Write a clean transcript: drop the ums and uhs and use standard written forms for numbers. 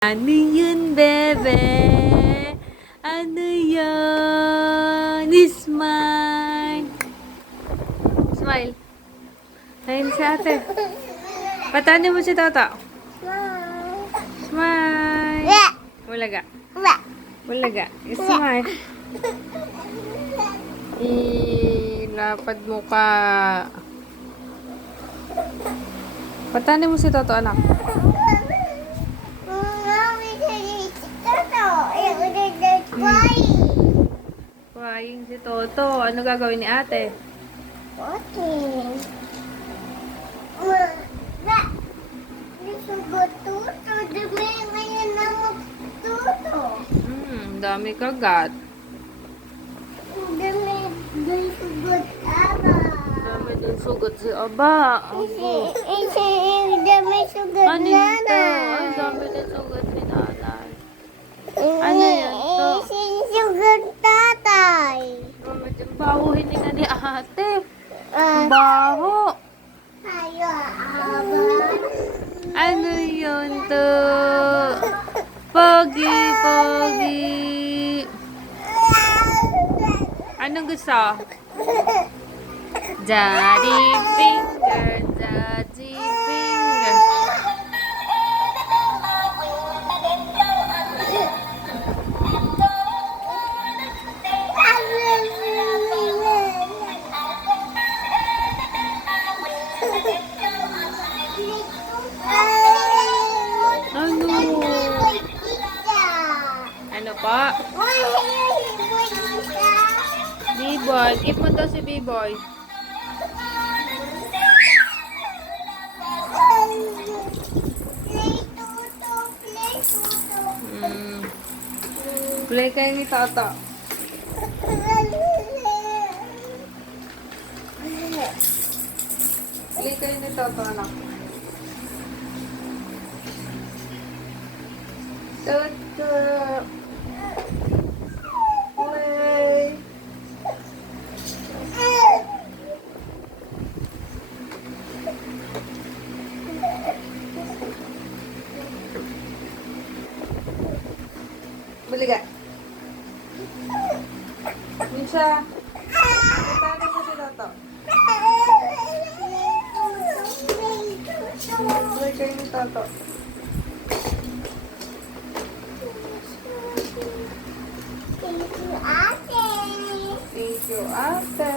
Ano yun, bebe? Ano yun? Smile. Smile. Ayun si ate. Patanin mo si Toto. Smile. Walaga. Walaga. Smile. Lapad mo ka. Patanin mo si Toto, anak. Crying si Toto. Ano gagawin ni ate? Okay. Dami kagat. Dami din sugat si Aba. Ano ito? Ay, dami din sugat si nanay. Ano yan to? Sugat tatay. Ang baho hininga ni ate. Ang baho. Ano yun to? Pogi, pogi. Anong gusto? Daddy finger, daddy finger. Ano? Ano pa? B-boy. Give mo to si B-boy. Play kayo ni Toto. Play kayo ni Toto, anak. Toto. Play. Baliga. Misha. Patano mo si Toto. Play kayo ni Toto. Thank you, ate.